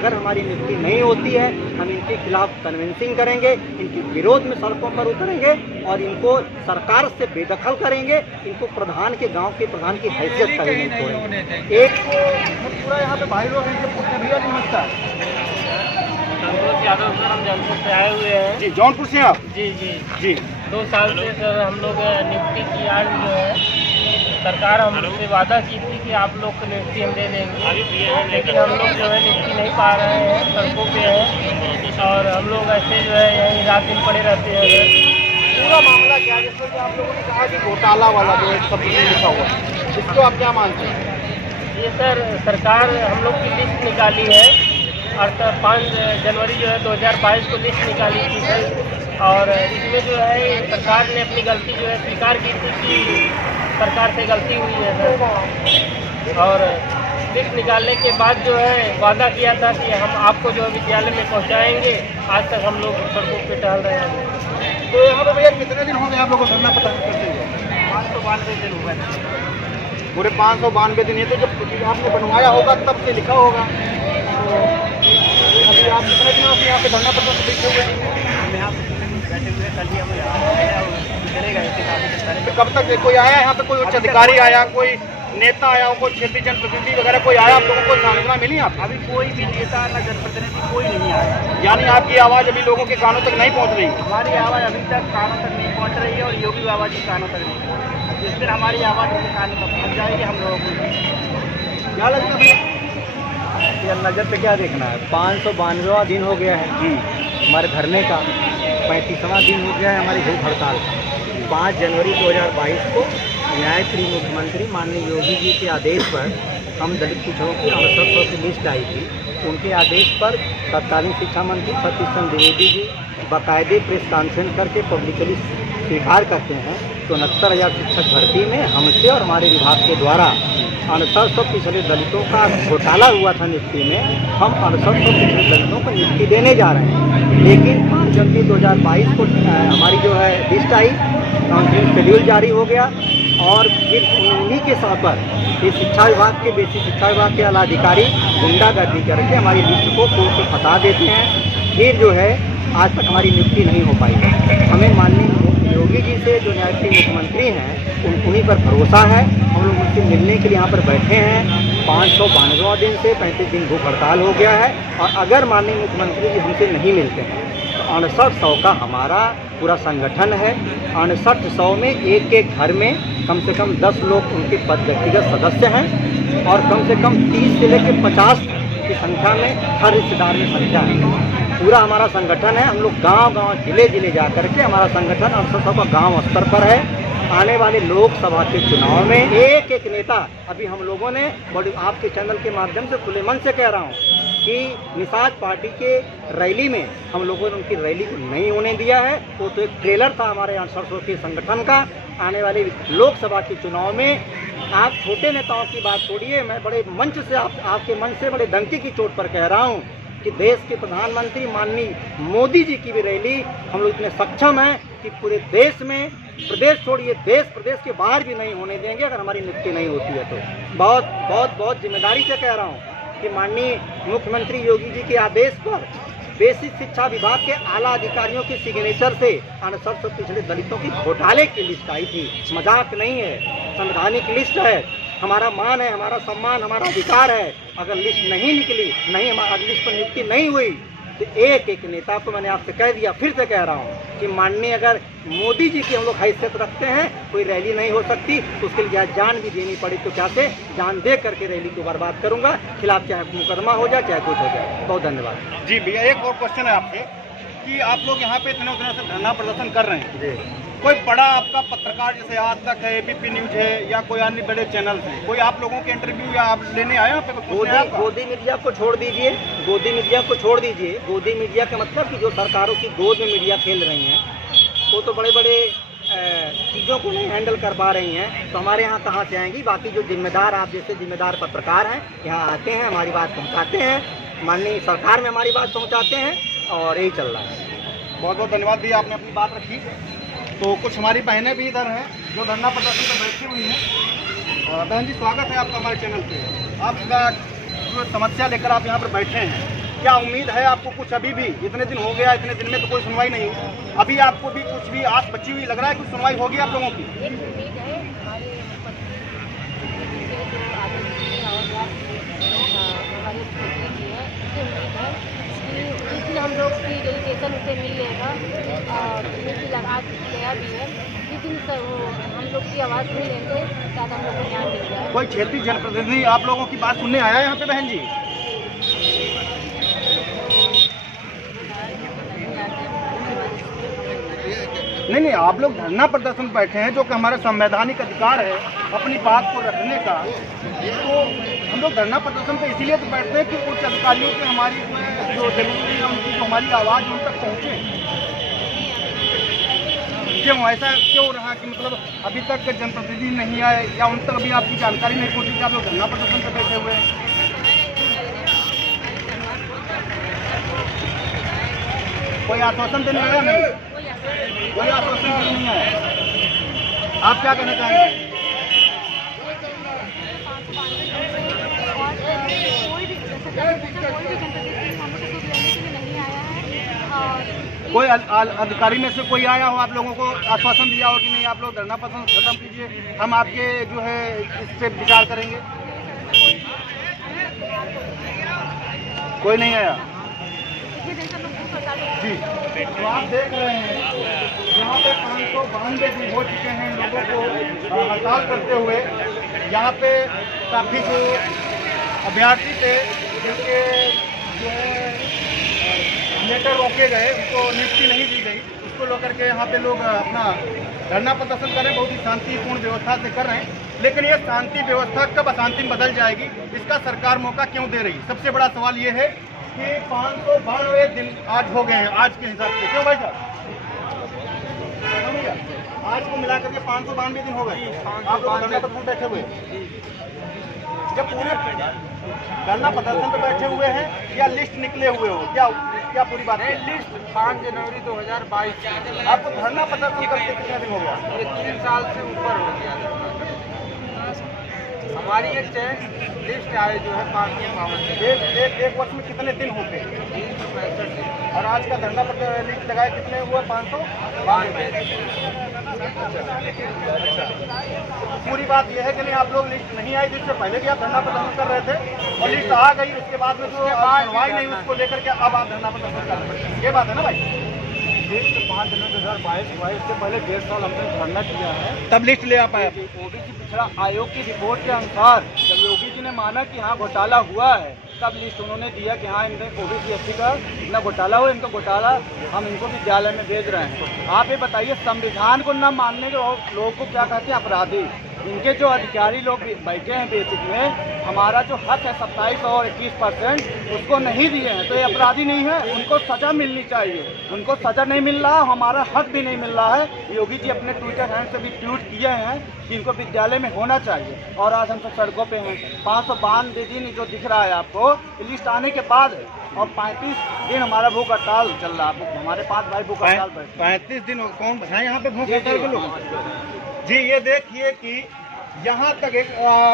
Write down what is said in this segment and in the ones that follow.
अगर हमारी नियुक्ति नहीं होती है हम इनके खिलाफ कन्विंसिंग करेंगे, इनके विरोध में सड़कों पर उतरेंगे और इनको सरकार से बेदखल करेंगे, इनको प्रधान के गांव के प्रधान की हैसियत का नहीं छोड़ेंगे। एक पूरा यहाँ पे भाई लोग भैया नमस्कार, यादव सर, हम जौनपुर से आए हुए हैं। जी जौनपुर से आप? जी जी जी 2 साल से सर हम लोग नियुक्ति की आज जो है सरकार हमसे वादा की थी कि आप लोग को नियुक्ति हम दे देंगे, लेकिन हम लोग जो है नियुक्ति नहीं पा रहे हैं, सड़कों पे हैं और हम लोग ऐसे जो है यहीं रात दिन पड़े रहते हैं। पूरा मामला क्या है? जिसमें आप लोगों ने कहा कि घोटाला वाला जो है सब कुछ लिखा हुआ है, इसको आप क्या मानते हैं? ये सर सरकार हम लोग की लिस्ट निकाली है और 5 जनवरी जो है 2022 को लिस्ट निकाली थी सर, और इसमें जो है सरकार ने अपनी गलती जो है स्वीकार की थी कि सरकार से गलती हुई है सर, और लिस्ट निकालने के बाद जो है वादा किया था कि हम आपको जो है विद्यालय में पहुंचाएंगे। आज तक हम लोग सड़कों पे टहल रहे हैं। तो यहाँ पे भैया कितने दिन हो गए आप लोगों को धरना प्रदर्शन करते हुए? 592 दिन हुए हैं। पूरे 592 दिन। ये तो जब आपने बनवाया होगा तब से लिखा होगा, तो अभी आप कितने दिनों से यहाँ पे धरना प्रदर्शन लिखे हुए हैं? हम यहाँ बैठे हुए, कल ही हम यहाँ चलेगा ऐसे। तो कब तक कोई आया यहाँ पे? कोई उच्च अधिकारी आया, कोई नेता आया, कोई क्षेत्रीय जनप्रतिनिधि वगैरह कोई आया? आप लोगों को सूचना मिली? आप अभी कोई भी नेता न जनप्रतिनिधि कोई नहीं आया। यानी आपकी आवाज़ अभी लोगों के कानों तक नहीं पहुँच रही? हमारी आवाज़ अभी तक कानों तक नहीं पहुँच रही है और योगी बाबा जी कानों तक नहीं पहुँच रही है। जिस दिन हमारी आवाज़ उनके कानों तक पहुँच जाएगी हम लोगों को क्या लगता है भैया? नजर पे क्या देखना है? 592वां दिन हो गया है हमारे धरने का, 35वां दिन हो गया है हमारी भूख हड़ताल का। 5 जनवरी 2022 को न्यायप्रिय मुख्यमंत्री माननीय योगी जी के आदेश पर हम दलित पिछड़ों की अनुसूचियों की लिस्ट आई थी। उनके आदेश पर तत्कालीन शिक्षा मंत्री सतीश चंद्र द्विवेदी जी बाकायदे प्रेस कॉन्फ्रेंस करके पब्लिकली स्वीकार करते हैं कि 69,000 शिक्षक भर्ती में हमसे और हमारे विभाग के द्वारा 6800 पिछड़े दलितों का घोटाला हुआ था नियुक्ति में। हम 6800 पिछड़े दलितों को नियुक्ति देने जा रहे हैं, लेकिन 5 जनवरी 2022 को हमारी जो है लिस्ट आई, काउंसिलिंग शेड्यूल जारी हो गया और फिर उन्हीं के साथ पर ये शिक्षा विभाग के बेसिक शिक्षा विभाग के आला अधिकारी गुंडागर्दी करके हमारी लिस्ट को कोर्ट में फंसा देते हैं। फिर जो है आज तक हमारी नियुक्ति नहीं हो पाई है। हमें माननीय योगी जी से जो न्यायप्रिय मुख्यमंत्री हैं उन्हीं पर भरोसा है। हम लोग उनसे मिलने के लिए यहाँ पर बैठे हैं। 592वां दिन से 35 दिन भूख हड़ताल हो गया है और अगर माननीय मुख्यमंत्री जी हमसे नहीं मिलते हैं तो 6800 का हमारा पूरा संगठन है। 6800 में एक घर में कम से कम 10 लोग उनके व्यक्तिगत सदस्य हैं और कम से कम 30 से लेकर 50 की संख्या में हर रिश्तेदार में संख्या है। पूरा हमारा संगठन है। हम लोग गांव-गांव जिले जा करके हमारा संगठन 6800 का गांव स्तर पर है। आने वाले लोकसभा के चुनाव में एक नेता, अभी हम लोगों ने बड़ी आपके चैनल के माध्यम से खुले मन से कह रहा हूँ कि निषाद पार्टी के रैली में हम लोगों ने उनकी रैली को नहीं होने दिया है। वो तो एक ट्रेलर था हमारे 6800 के संगठन का। आने वाले लोकसभा के चुनाव में आप छोटे नेताओं की बात छोड़िए, मैं बड़े मंच से आपके मन से बड़े डंके की चोट पर कह रहा हूँ कि देश के प्रधानमंत्री माननीय मोदी जी की भी रैली हम लोग इतने सक्षम हैं कि पूरे देश में, प्रदेश छोड़िए देश प्रदेश के बाहर भी नहीं होने देंगे अगर हमारी नियुक्ति नहीं होती है। तो बहुत जिम्मेदारी से कह रहा हूँ कि माननीय मुख्यमंत्री योगी जी के आदेश पर बेसिक शिक्षा विभाग के आला अधिकारियों की सिग्नेचर से 6800 पिछड़े दलितों की घोटाले की लिस्ट आई थी। मजाक नहीं है, संवैधानिक लिस्ट है। हमारा मान है, हमारा सम्मान, हमारा अधिकार है। अगर लिस्ट नहीं निकली, नहीं हमारा लिस्ट पर नियुक्ति नहीं हुई तो एक नेता को मैंने आपसे कह दिया, फिर से कह रहा हूँ कि माननीय अगर मोदी जी की हम लोग हैसियत रखते हैं, कोई रैली नहीं हो सकती तो उसके लिए जान भी देनी पड़ी तो क्या से जान दे करके रैली को बर्बाद करूंगा। खिलाफ चाहे मुकदमा हो जाए चाहे कुछ हो जाए। बहुत धन्यवाद। जी भैया, एक और क्वेश्चन है आपसे कि आप लोग यहाँ पे इतने दिनों से धरना प्रदर्शन कर रहे हैं जी, कोई बड़ा आपका पत्रकार जैसे आज तक है, एबीपी न्यूज है या कोई अन्य बड़े चैनल हैं, कोई आप लोगों के इंटरव्यू या आप लेने आए हैं? गोदी मीडिया को छोड़ दीजिए, गोदी मीडिया को छोड़ दीजिए। गोदी मीडिया का मतलब कि जो सरकारों की गोद में मीडिया खेल रही हैं वो तो बड़े बड़े चीज़ों को नहीं हैंडल कर पा रही हैं, तो हमारे यहाँ कहाँ से आएंगी? बाकी जो जिम्मेदार, आप जैसे जिम्मेदार पत्रकार हैं, यहाँ आते हैं, हमारी बात पहुँचाते हैं, माननीय सरकार में हमारी बात पहुँचाते हैं और यही चल रहा है। बहुत बहुत धन्यवाद भैया, आपने अपनी बात रखी। तो कुछ हमारी बहनें भी इधर हैं जो धरना प्रदर्शन पर बैठी हुई हैं। और बहन जी, स्वागत है आपका हमारे चैनल पे। आपका जो समस्या लेकर आप यहाँ पर बैठे हैं क्या उम्मीद है आपको कुछ अभी भी? इतने दिन हो गया, इतने दिन में तो कोई सुनवाई नहीं हुई, अभी आपको भी कुछ भी आस बची हुई लग रहा है? कुछ सुनवाई होगी आप लोगों की? एक उम्मीद है हमारे जो आदेश की आवाज़ हमारे मुख्यमंत्री की है, उससे उम्मीद है कि जिस दिन हम लोग की डेलीगेशन उसे मिल लेगा और जिसमें भी लगा गया भी है, जिस दिन हम लोग की आवाज़ सुन लेंगे शायद हम लोग को न्याय मिल जाए। कोई क्षेत्रीय जनप्रतिनिधि आप लोगों की बात सुनने आया है यहाँ पे बहन जी? नहीं, आप लोग धरना प्रदर्शन पर बैठे हैं जो कि हमारा संवैधानिक अधिकार है अपनी बात को रखने का। तो हम लोग धरना प्रदर्शन पे इसीलिए तो बैठते हैं कि उच्च अधिकारियों की हमारी जो जरूरी है उनकी जो हमारी आवाज़ उन तक पहुँचे। क्यों ऐसा क्यों रहा कि मतलब अभी तक जनप्रतिनिधि नहीं आए या उन तक अभी आपकी जानकारी नहीं पहुँची कि आप लोग धरना प्रदर्शन पर बैठे हुए हैं? कोई आश्वासन देने आया नहीं? कोई आश्वासन देने नहीं आया। आप क्या कहना चाहेंगे? कोई अधिकारी में से कोई आया हो आप लोगों को आश्वासन दिया हो कि नहीं आप लोग धरना प्रदर्शन खत्म कीजिए, हम आपके जो है इस पे विचार करेंगे? कोई नहीं आया जी। तो आप देख रहे हैं यहाँ पे 592 दिन हो चुके हैं लोगों को हड़ताल करते हुए। यहाँ पे काफ़ी जो अभ्यर्थी थे जिनके जो लेटर रोके गए उनको नियुक्ति नहीं दी गई, उसको लेकर के यहाँ पे लोग अपना धरना प्रदर्शन कर रहे हैं। बहुत ही शांतिपूर्ण व्यवस्था से कर रहे हैं, लेकिन ये शांति व्यवस्था कब अशांति में बदल जाएगी इसका सरकार मौका क्यों दे रही है? सबसे बड़ा सवाल ये है कि 592 दिन आज हो गए हैं आज के हिसाब से। क्यों भाई साहब? आज को मिलाकर के 592 दिन हो गए आप लोग धरना प्रदर्शन बैठे हुए। जब पूरे धरना प्रदर्शन पे बैठे हुए हैं या लिस्ट निकले हुए हो, क्या पूरी बात है? लिस्ट 5 जनवरी 2022। आपको धरना प्रदर्शन करके कितने दिन हो गया? ये 3 साल से ऊपर हो गया। हमारी एक लिस्ट आए जो है 552। एक वर्ष में कितने दिन होते हैं? 365 दिन। और आज का धरना प्रदर्शन लिस्ट लगाए कितने हुआ? 592। पूरी बात यह है कि नहीं आप लोग लिस्ट नहीं आई जिससे पहले भी आप धरना प्रदर्शन कर रहे थे और लिस्ट आ गई उसके बाद में जो सुनवाई नहीं उसको लेकर के अब आप धरना प्रदर्शन कर रहे हैं, ये बात है ना भाई? लिस्ट 5 जनवरी 2022 से पहले 1.5 साल हमने धरना किया है, तब लिस्ट ले आ पाए? ओबीसी पिछड़ा आयोग की रिपोर्ट के अनुसार जब योगी जी ने माना कि हाँ घोटाला हुआ है तब लिस्ट उन्होंने दिया कि हाँ इनके ओबीसी एससी का इतना घोटाला हुआ, इनको घोटाला हम इनको विद्यालय में भेज रहे हैं। आप ये बताइए संविधान को न मानने के लोगों को क्या कहते हैं? अपराधी। इनके जो अधिकारी लोग बैठे हैं बेसिक में हमारा जो हक है 27 और 21% उसको नहीं दिए हैं, तो ये अपराधी नहीं है, उनको सजा मिलनी चाहिए। उनको सजा नहीं मिल रहा, हमारा हक भी नहीं मिल रहा है। योगी जी अपने ट्विटर हैंड से भी ट्वीट किए हैं कि इनको विद्यालय में होना चाहिए और आज हम सब सड़कों पे हैं। 592 दिन जो दिख रहा है आपको लिस्ट आने के बाद है और 35 दिन हमारा भूख हड़ताल चल रहा है। हमारे 5 भाई भूख हड़ताल पर 35 दिन कौन है यहाँ पे भूख हड़ताल के लोग? जी ये देखिए कि यहाँ तक एक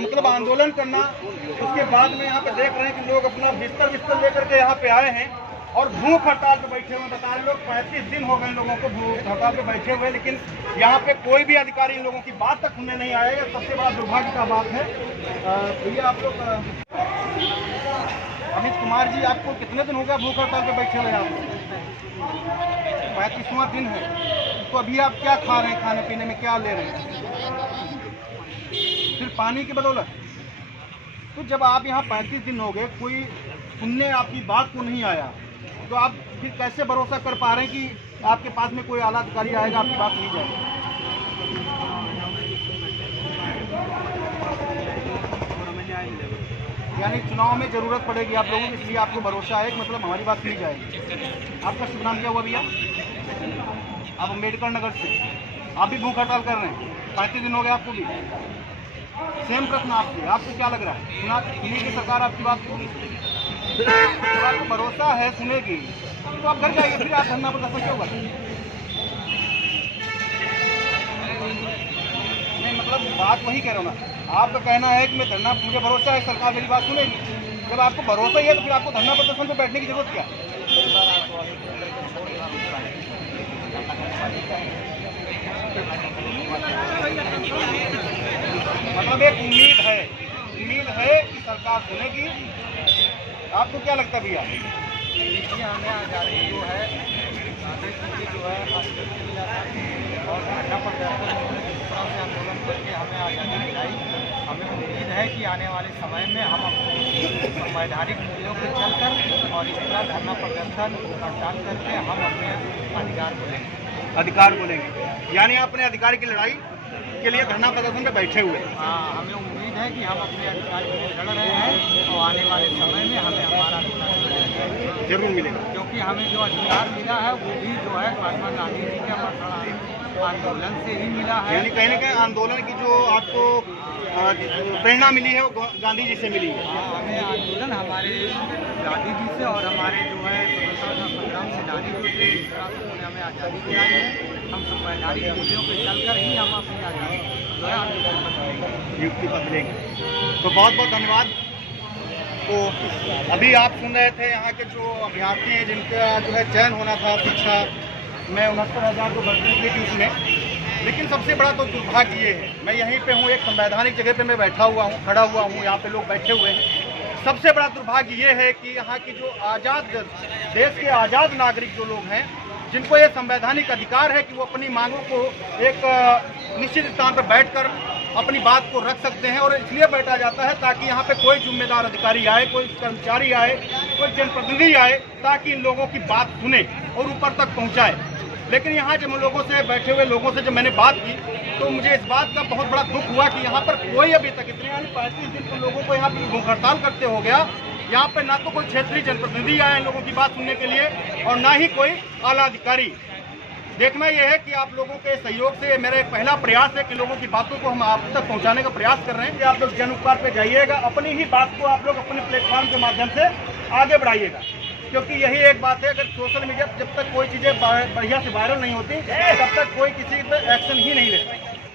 मतलब आंदोलन करना, उसके बाद में यहाँ पे देख रहे हैं कि लोग अपना बिस्तर लेकर के यहाँ पे आए हैं और भूख हड़ताल पे बैठे हुए। बता रहे लोग 35 दिन हो गए लोगों को भूख हड़ताल पे बैठे हुए, लेकिन यहाँ पे कोई भी अधिकारी इन लोगों की बात तक सुनने नहीं आया। यह सबसे बड़ा दुर्भाग्य का बात है। भैया आप लोग अमित कुमार जी आपको कितने दिन हो गया भूख हड़ताल पे बैठे हुए? आप 35वां दिन है, तो अभी आप क्या खा रहे हैं? खाने पीने में क्या ले रहे हैं? सिर्फ पानी की बदौलत? तो जब आप यहाँ 35 दिन हो गए कोई सुनने आपकी बात को नहीं आया, तो आप फिर कैसे भरोसा कर पा रहे हैं कि आपके पास में कोई आला अधिकारी आएगा आपकी बात सुनी जाएगी? यानी चुनाव में जरूरत पड़ेगी आप लोगों को, इसलिए आपको भरोसा है कि मतलब हमारी बात सुनी जाएगी। आपका शुभ नाम क्या हुआ भैया? आप अम्बेडकर नगर से, आप भी भूख हड़ताल कर रहे हैं, 35 दिन हो गए आपको भी। सेम प्रश्न आपको क्या लग रहा है? सुनेगी सरकार आपकी बात को? जब आपको भरोसा है सुनेगी तो आप घर जाइए, फिर आप धरना प्रदर्शन क्यों करें? नहीं मतलब बात वही कह रहा हूँ ना, आपका कहना है कि मैं धरना, मुझे भरोसा है सरकार मेरी बात सुनेगी, जब आपको भरोसा ही है तो फिर आपको धरना प्रदर्शन पे बैठने की जरूरत क्या है? मतलब एक उम्मीद है कि सरकार सुनेगी। आपको क्या लगता है भैया? देखिए, हमें आज़ादी जो है और धरना प्रदर्शन से आंदोलन करके हमें आज़ादी दिलाई। हमें उम्मीद है कि आने वाले समय में हम अपने संवैधानिक मूल्यों पर चलकर और इस तरह धरना प्रदर्शन हड़ताल करके हम अपने अधिकार बोलेंगे। यानी अपने अधिकार की लड़ाई के लिए धरना प्रदर्शन पे बैठे हुए। हाँ, हमें उम्मीद है कि हम अपने अधिकार के लिए लड़ रहे हैं और आने वाले समय में हमें हमारा अधिकार जरूर मिलेगा। क्योंकि हमें जो अधिकार मिला है वो भी जो है महात्मा गांधी जी के आंदोलन से ही मिला है। यानी कहीं ना कहीं आंदोलन की जो आपको प्रेरणा मिली है वो गांधी जी से मिली है। हाँ, हमें आंदोलन हमारे गांधी जी से और हमारे जो है स्वतंत्रता संग्राम सेनानी जो थे, जिस तरह से उन्होंने हमें आज़ादी दिलाई है, हम संवैधानिक मूल्यों पर चलकर ही हम अपनी आज़ादी जो है आंदोलन बदलेंगे, नियुक्ति बदलेंगे। तो बहुत बहुत धन्यवाद। तो अभी आप सुन रहे थे यहाँ के जो अभ्यर्थी हैं जिनका जो है चयन होना था शिक्षा में 69,000 को भर्ती की थी उसमें, लेकिन सबसे बड़ा तो दुर्भाग्य ये है, मैं यहीं पे हूँ, एक संवैधानिक जगह पे मैं बैठा हुआ हूँ, खड़ा हुआ हूँ, यहाँ पे लोग बैठे हुए हैं। सबसे बड़ा दुर्भाग्य ये है कि यहाँ की जो आज़ाद देश के आज़ाद नागरिक जो लोग हैं, जिनको ये संवैधानिक अधिकार है कि वो अपनी मांगों को एक निश्चित स्थान पर बैठकर अपनी बात को रख सकते हैं, और इसलिए बैठा जाता है ताकि यहाँ पे कोई जिम्मेदार अधिकारी आए, कोई कर्मचारी आए, कोई जनप्रतिनिधि आए, ताकि इन लोगों की बात सुने और ऊपर तक पहुँचाए। लेकिन यहाँ जब लोगों से बैठे हुए लोगों से जब मैंने बात की तो मुझे इस बात का बहुत बड़ा दुख हुआ कि यहाँ पर कोई अभी तक इतने 35 दिन तो लोगों को यहाँ पर भूख हड़ताल करते हो गया, यहाँ पे ना तो कोई क्षेत्रीय जनप्रतिनिधि आए लोगों की बात सुनने के लिए और ना ही कोई आला अधिकारी। देखना यह है कि आप लोगों के सहयोग से मेरा एक पहला प्रयास है कि लोगों की बातों को हम आप तक पहुंचाने का प्रयास कर रहे हैं कि आप लोग जन उपकार पे जाइएगा, अपनी ही बात को आप लोग अपने प्लेटफॉर्म के माध्यम से आगे बढ़ाइएगा, क्योंकि यही एक बात है, अगर सोशल मीडिया पर जब तक कोई चीज़ें बढ़िया से वायरल नहीं होती तब तक कोई किसी पर एक्शन ही नहीं लेता।